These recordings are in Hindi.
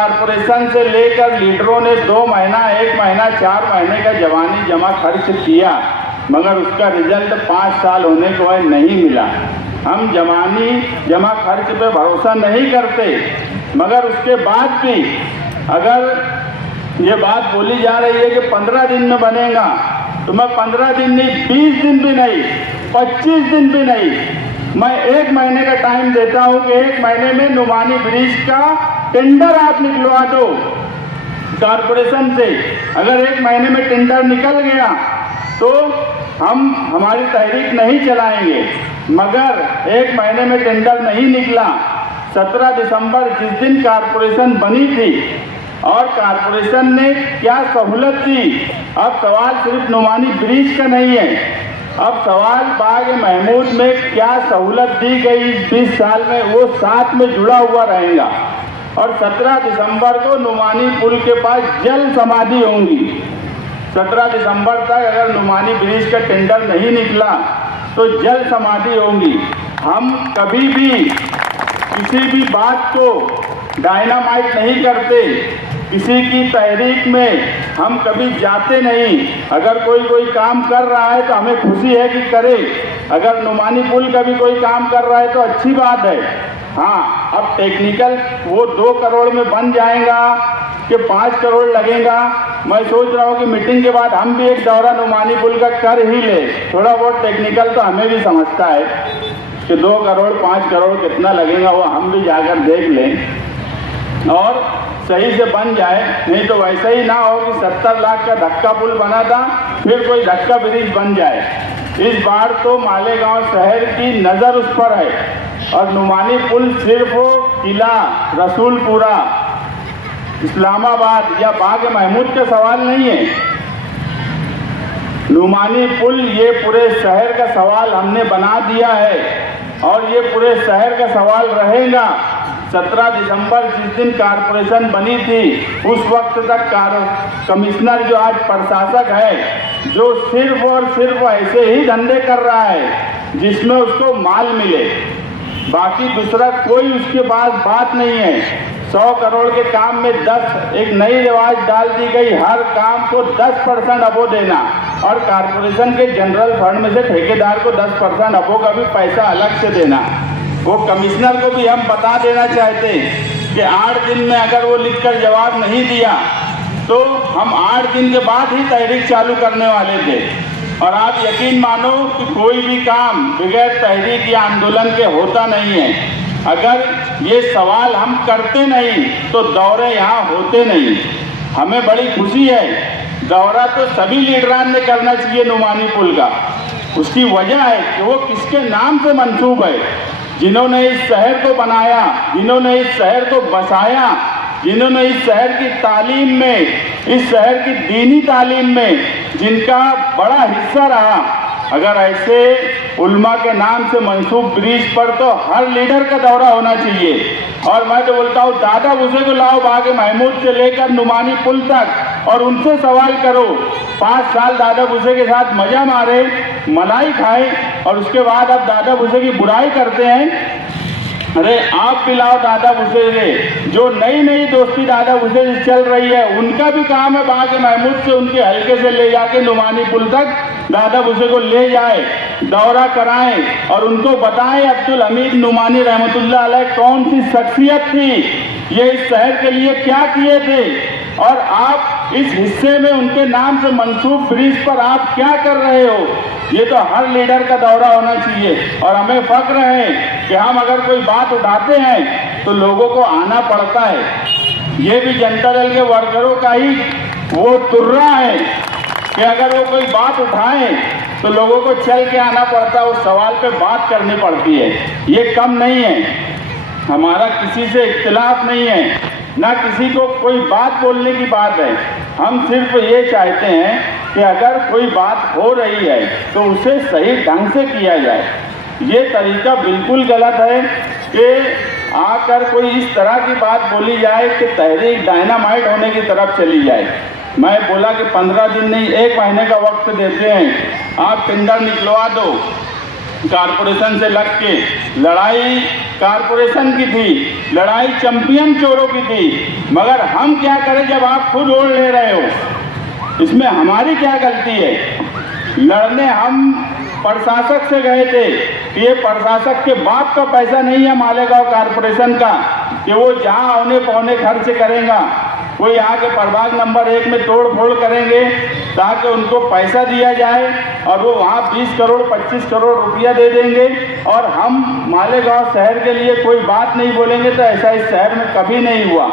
कारपोरेशन से लेकर लीडरों ने 2 महीना, 1 महीना, 4 महीने का जवानी जमा खर्च किया, मगर उसका रिजल्ट 5 साल होने के बाद नहीं मिला। हम जवानी जमा खर्च पे भरोसा नहीं करते, मगर उसके बाद भी अगर ये बात बोली जा रही है कि 15 दिन में बनेगा, तो मैं 15 दिन नहीं, 20 दिन भी नहीं, 25 दिन भी नहीं, मैं 1 महीने का टाइम देता हूँ कि 1 महीने में नुमानी ब्रिज का टेंडर आप निकलवा दो कारपोरेशन से। अगर 1 महीने में टेंडर निकल गया तो हम हमारी तहरीक नहीं चलाएंगे, मगर 1 महीने में टेंडर नहीं निकला। 17 दिसंबर जिस दिन कारपोरेशन बनी थी और कारपोरेशन ने क्या सहूलत दी, अब सवाल सिर्फ नुमानी ब्रिज का नहीं है, अब सवाल बाग महमूद में क्या सहूलत दी गई इस 20 साल में, वो साथ में जुड़ा हुआ रहेगा। और 17 दिसंबर को नुमानी पुल के पास जल समाधि होंगी। 17 दिसंबर तक अगर नुमानी ब्रिज का टेंडर नहीं निकला तो जल समाधि होंगी। हम कभी भी किसी भी बात को डायनामाइट नहीं करते, किसी की तहरीक में हम कभी जाते नहीं। अगर कोई काम कर रहा है तो हमें खुशी है कि करे, अगर नुमानी पुल का भी कोई काम कर रहा है तो अच्छी बात है। हाँ, अब टेक्निकल वो 2 करोड़ में बन जाएगा कि 5 करोड़ लगेगा, मैं सोच रहा हूँ कि मीटिंग के बाद हम भी एक दौरा नुमानी पुल का कर ही ले। थोड़ा बहुत टेक्निकल तो हमें भी समझता है कि 2 करोड़ 5 करोड़ कितना लगेगा, वो हम भी जाकर देख लें और सही से बन जाए। नहीं तो वैसा ही ना हो कि 70 लाख का धक्का पुल बना था, फिर कोई धक्का ब्रिज बन जाए। इस बार तो मालेगांव शहर की नज़र उस पर है और नुमानी पुल सिर्फ किला, रसूलपुरा, इस्लामाबाद या बाग महमूद का सवाल नहीं है। नुमानी पुल ये पूरे शहर का सवाल हमने बना दिया है और ये पूरे शहर का सवाल रहेगा। 17 दिसंबर जिस दिन कारपोरेशन बनी थी उस वक्त तक कमिश्नर जो आज प्रशासक है, जो सिर्फ और सिर्फ ऐसे ही धंधे कर रहा है जिसमें उसको माल मिले, बाकी दूसरा कोई उसके पास बात नहीं है। 100 करोड़ के काम में 10, एक नई रिवाज डाल दी गई, हर काम को 10% अबो देना और कारपोरेशन के जनरल फंड में से ठेकेदार को 10% अबो का भी पैसा अलग से देना। वो कमिश्नर को भी हम बता देना चाहते हैं कि 8 दिन में अगर वो लिखकर जवाब नहीं दिया तो हम 8 दिन के बाद ही तहरीक चालू करने वाले थे। और आप यकीन मानो कि कोई भी काम बगैर तहरीक या आंदोलन के होता नहीं है। अगर ये सवाल हम करते नहीं तो दौरे यहाँ होते नहीं। हमें बड़ी खुशी है, दौरा तो सभी लीडरान ने करना चाहिए नुमानी पुल का। उसकी वजह है कि वो किसके नाम से मंसूब है, जिन्होंने इस शहर को बनाया, जिन्होंने इस शहर को बसाया, जिन्होंने इस शहर की तालीम में, इस शहर की दीनी तालीम में जिनका बड़ा हिस्सा रहा। अगर ऐसे उल्मा के नाम से मंसूब ब्रिज पर तो हर लीडर का दौरा होना चाहिए। और मैं तो बोलता हूँ दादा भूसे को लाओ बाग महमूद से लेकर नुमानी पुल तक और उनसे सवाल करो। 5 साल दादा भूसे के साथ मजा मारे, मलाई खाए और उसके बाद अब दादा भूसे की बुराई करते हैं। अरे आप पिलाओ दादा भूसे से, जो नई दोस्ती दादा भूसे से चल रही है उनका भी काम है बाग महमूद से उनके हल्के से ले जाके नुमानी पुल तक दादा भूसे को ले जाए, दौरा कराएं और उनको बताएं अब्दुल हमीद नुमानी रहमतुल्लाह अलैह कौन सी शख्सियत थी, ये इस शहर के लिए क्या किए थे और आप इस हिस्से में उनके नाम से मंसूब ब्रिज पर आप क्या कर रहे हो। ये तो हर लीडर का दौरा होना चाहिए। और हमें फक्र है कि हम अगर कोई बात उठाते हैं तो लोगों को आना पड़ता है। ये भी जनता दल के वर्करों का ही वो तुर्रा है कि अगर वो कोई बात उठाएं तो लोगों को चल के आना पड़ता है, उस सवाल पे बात करनी पड़ती है। ये कम नहीं है, हमारा किसी से इख्तिलाफ नहीं है, ना किसी को कोई बात बोलने की बात है। हम सिर्फ ये चाहते हैं कि अगर कोई बात हो रही है तो उसे सही ढंग से किया जाए। ये तरीका बिल्कुल गलत है कि आकर कोई इस तरह की बात बोली जाए कि तहरीक डायनामाइट होने की तरफ चली जाए। मैं बोला कि 15 दिन नहीं 1 महीने का वक्त देते हैं, आप टेंडर निकलवा दो। कारपोरेशन से लग के लड़ाई कारपोरेशन की थी, लड़ाई चैंपियन चोरों की थी। मगर हम क्या करें जब आप खुद ओढ़ ले रहे हो, इसमें हमारी क्या गलती है? लड़ने हम प्रशासक से गए थे कि ये प्रशासक के बाप का पैसा नहीं है मालेगांव कारपोरेशन का कि वो जहाँ औने पौने खर्च करेगा, वो यहाँ के प्रभाग नंबर 1 में तोड़ फोड़ करेंगे ताकि उनको पैसा दिया जाए और वो वहाँ 20 करोड़ 25 करोड़ रुपया दे देंगे और हम मालेगांव शहर के लिए कोई बात नहीं बोलेंगे। तो ऐसा इस शहर में कभी नहीं हुआ।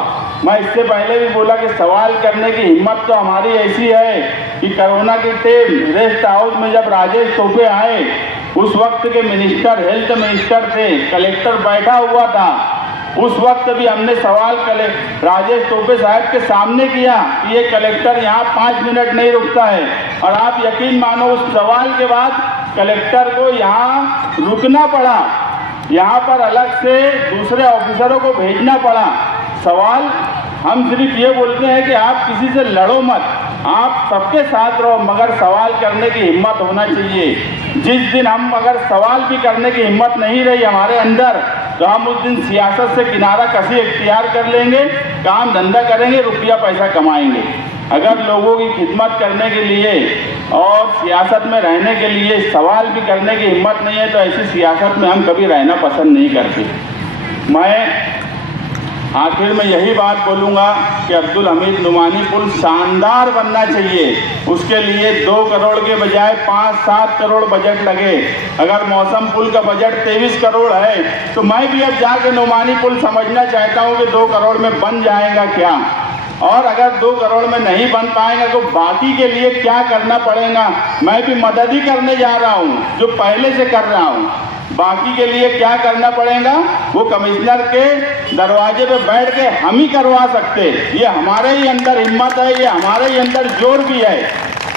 मैं इससे पहले भी बोला कि सवाल करने की हिम्मत तो हमारी ऐसी है कि कोरोना की टीम रेस्ट हाउस में जब राजेश टोपे आए, उस वक्त के मिनिस्टर हेल्थ मिनिस्टर थे, कलेक्टर बैठा हुआ था, उस वक्त भी हमने सवाल राजेश टोपे साहब के सामने किया कि ये कलेक्टर यहाँ 5 मिनट नहीं रुकता है। और आप यकीन मानो उस सवाल के बाद कलेक्टर को यहाँ रुकना पड़ा, यहाँ पर अलग से दूसरे ऑफिसरों को भेजना पड़ा। सवाल हम सिर्फ ये बोलते हैं कि आप किसी से लड़ो मत, आप सबके साथ रहो, मगर सवाल करने की हिम्मत होना चाहिए। जिस दिन हम अगर सवाल भी करने की हिम्मत नहीं रही हमारे अंदर, तो हम उस दिन सियासत से किनारा कसी इख्तियार कर लेंगे, काम धंधा करेंगे, रुपया पैसा कमाएंगे। अगर लोगों की खिदमत करने के लिए और सियासत में रहने के लिए सवाल भी करने की हिम्मत नहीं है, तो ऐसी सियासत में हम कभी रहना पसंद नहीं करते। मैं आखिर में यही बात बोलूँगा कि अब्दुल हमीद नुमानी पुल शानदार बनना चाहिए। उसके लिए 2 करोड़ के बजाय 5-7 करोड़ बजट लगे। अगर मौसम पुल का बजट 23 करोड़ है, तो मैं भी अब जाके नुमानी पुल समझना चाहता हूँ कि 2 करोड़ में बन जाएगा क्या, और अगर 2 करोड़ में नहीं बन पाएगा तो बाकी के लिए क्या करना पड़ेगा। मैं भी मदद ही करने जा रहा हूँ, जो पहले से कर रहा हूँ। बाकी के लिए क्या करना पड़ेगा वो कमिश्नर के दरवाजे पे बैठ के हम ही करवा सकते। ये हमारे ही अंदर हिम्मत है, ये हमारे ही अंदर जोर भी है,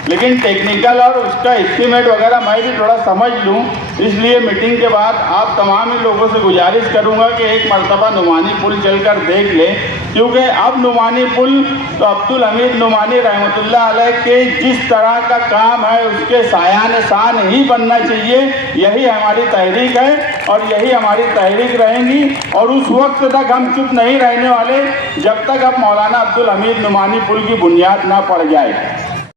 लेकिन टेक्निकल और उसका एस्टीमेट वगैरह मैं भी थोड़ा समझ लूँ। इसलिए मीटिंग के बाद आप तमाम ही लोगों से गुजारिश करूँगा कि एक मरतबा नुमानी पुल चलकर देख लें, क्योंकि अब नुमानी पुल तो अब्दुल हमीद नुमानी रहमतुल्लाह अलैह के जिस तरह का काम है उसके सायान शान ही बनना चाहिए। यही हमारी तहरीक है और यही हमारी तहरीक रहेगी, और उस वक्त तक हम चुप नहीं रहने वाले जब तक अब मौलाना अब्दुल हमीद नुमानी पुल की बुनियाद ना पड़ जाए।